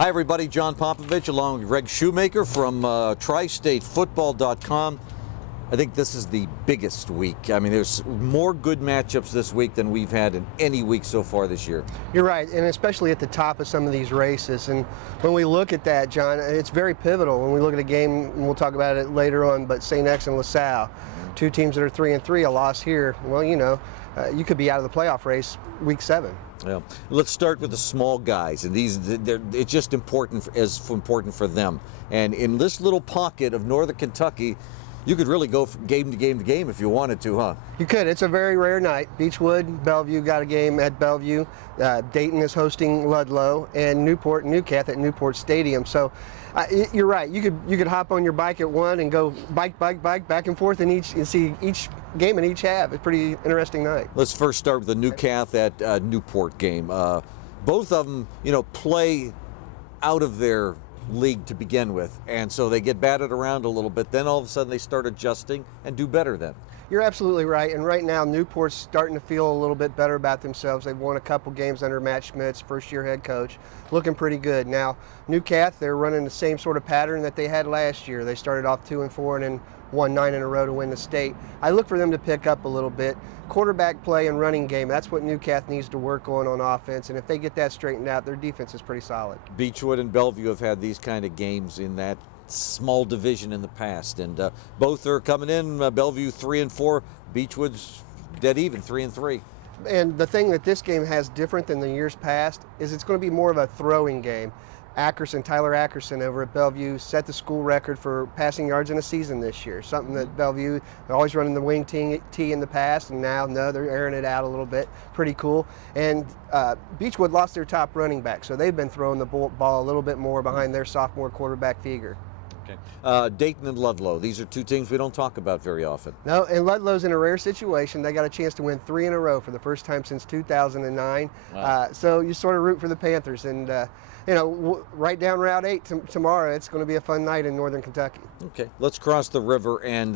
Hi, everybody. John Popovich along with Greg Shoemaker from tristatefootball.com. I think this is the biggest week. I mean, there's more good matchups this week than we've had in any week so far this year. You're right, and especially at the top of some of these races. And when we look at that, John, it's very pivotal. When we look at a game, and we'll talk about it later on, but St. X and LaSalle, two teams that are 3-3, a loss here. Well, you know, you could be out of the playoff race week 7. Yeah. Let's start with the small guys, and it's just important for them. And in this little pocket of Northern Kentucky, you could really go from game to game to game if you wanted to, huh? You could. It's a very rare night. Beechwood, Bellevue got a game at Bellevue. Dayton is hosting Ludlow, and Newcath at Newport Stadium. So you're right. You could hop on your bike at one and go bike back and forth and see each game in each half. It's a pretty interesting night. Let's first start with the Newcath at Newport game. Both of them, play out of their league to begin with, and so they get batted around a little bit. Then all of a sudden they start adjusting and do better then. You're absolutely right, and right now Newport's starting to feel a little bit better about themselves. They've won a couple games under Matt Schmidt's first-year head coach, looking pretty good. Now Newcath, they're running the same sort of pattern that they had last year. They started off 2-4 and then won 9 in a row to win the state. I look for them to pick up a little bit. Quarterback play and running game, that's what Newcath needs to work on offense, and if they get that straightened out, their defense is pretty solid. Beechwood and Bellevue have had these kind of games in that small division in the past, and both are coming in. Bellevue 3-4, Beechwood's dead even 3-3. And the thing that this game has different than the years past is it's going to be more of a throwing game. Tyler Ackerson over at Bellevue set the school record for passing yards in a season this year, something that Bellevue, they're always running the wing tee in the past, and now, no, they're airing it out a little bit. Pretty cool. And Beechwood lost their top running back, so they've been throwing the ball a little bit more behind their sophomore quarterback, Feger. Okay. Dayton and Ludlow, these are two teams we don't talk about very often. No, and Ludlow's in a rare situation. They got a chance to win 3 in a row for the first time since 2009. Wow. So you sort of root for the Panthers. And, right down Route 8 tomorrow, it's going to be a fun night in Northern Kentucky. Okay, let's cross the river. And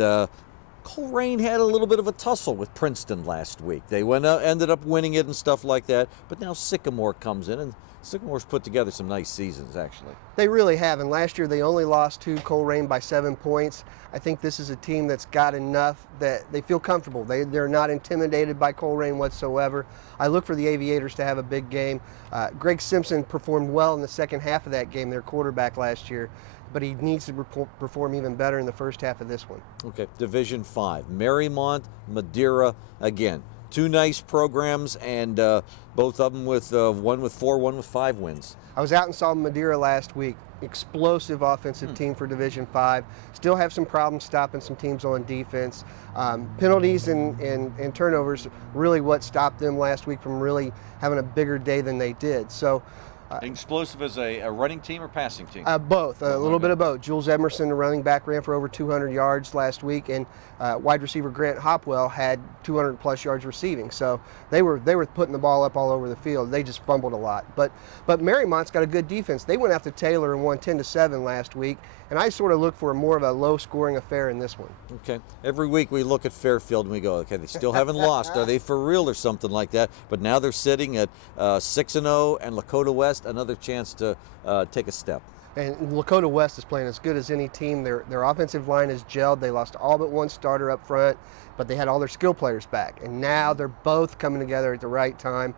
Coleraine had a little bit of a tussle with Princeton last week. They ended up winning it and stuff like that. But now Sycamore comes in, and Sycamore's put together some nice seasons, actually. They really have, and last year they only lost to Coleraine by 7 points. I think this is a team that's got enough that they feel comfortable. They're not intimidated by Coleraine whatsoever. I look for the Aviators to have a big game. Greg Simpson performed well in the second half of that game, their quarterback last year, but he needs to perform even better in the first half of this one. Okay. Division 5, Marymount, Madeira, again. Two nice programs, and both of them with one with 4, one with 5 wins. I was out and saw Madeira last week. Explosive offensive team for Division 5. Still have some problems stopping some teams on defense. Penalties and turnovers really what stopped them last week from really having a bigger day than they did. So. Explosive as a running team or passing team? Both, a little bit of both. Jules Emerson, the running back, ran for over 200 yards last week, and wide receiver Grant Hopwell had 200-plus yards receiving. So they were putting the ball up all over the field. They just fumbled a lot. But Marymount's got a good defense. They went after Taylor and won 10-7 last week, and I sort of look for more of a low-scoring affair in this one. Okay. Every week we look at Fairfield and we go, okay, they still haven't lost. Are they for real or something like that? But now they're sitting at 6-0, and Lakota West, another chance to take a step. And Lakota West is playing as good as any team. Their offensive line is gelled. They lost all but one starter up front, but they had all their skill players back. And now they're both coming together at the right time.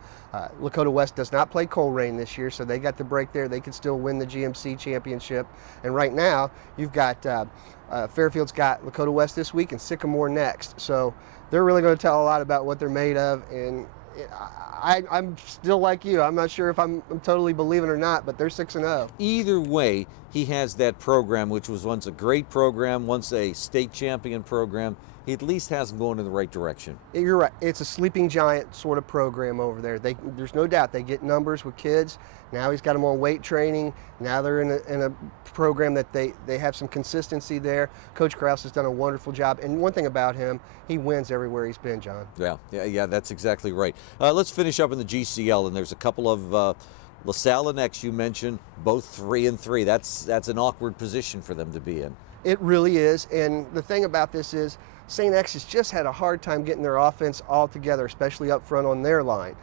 Lakota West does not play Coleraine this year, so they got the break there. They could still win the GMC championship. And right now, you've got Fairfield's got Lakota West this week and Sycamore next. So they're really going to tell a lot about what they're made of. And I'm still like you. I'm not sure if I'm totally believing or not, but they're 6-0. Either way, he has that program, which was once a great program, once a state champion program. He at least has them going in the right direction. You're right. It's a sleeping giant sort of program over there. There's no doubt they get numbers with kids. Now he's got them on weight training. Now they're in a program that they have some consistency there. Coach Krause has done a wonderful job. And one thing about him, he wins everywhere he's been, John. Yeah, that's exactly right. Let's finish up in the GCL, and there's a couple of LaSalle and X you mentioned, both 3-3. That's an awkward position for them to be in. It really is. And the thing about this is St. X has just had a hard time getting their offense all together, especially up front on their line.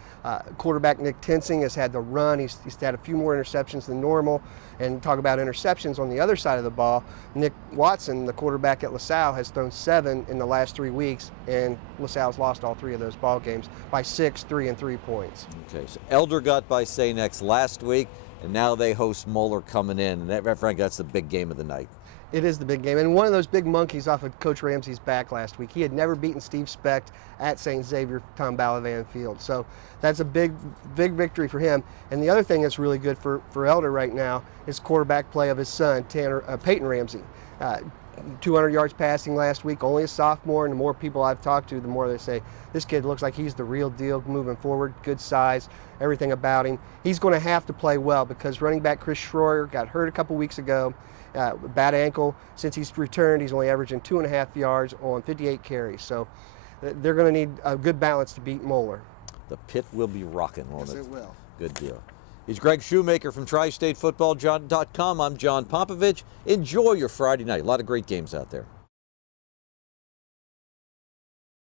Quarterback Nick Tensing has had the run. He's had a few more interceptions than normal. And talk about interceptions on the other side of the ball. Nick Watson, the quarterback at LaSalle, has thrown 7 in the last 3 weeks, and LaSalle's lost all 3 of those ball games by 6, 3, and 3 points. Okay, so Elder got by St. X last week, and now they host Moeller coming in. And that, Frank, that's the big game of the night. It is the big game, and one of those big monkeys off of Coach Ramsey's back last week. He had never beaten Steve Specht at St. Xavier Tom Balavan Field, so that's a big victory for him. And the other thing that's really good for Elder right now is quarterback play of his son, Peyton Ramsey. 200 yards passing last week, only a sophomore, and the more people I've talked to, the more they say, this kid looks like he's the real deal moving forward, good size, everything about him. He's going to have to play well because running back Chris Schroyer got hurt a couple weeks ago. Bad ankle. Since he's returned, he's only averaging 2.5 yards on 58 carries. So they're going to need a good balance to beat Moeller. The pit will be rocking, won't it? Yes, it will. Good deal. He's Greg Shoemaker from tristatefootball.com. I'm John Popovich. Enjoy your Friday night. A lot of great games out there.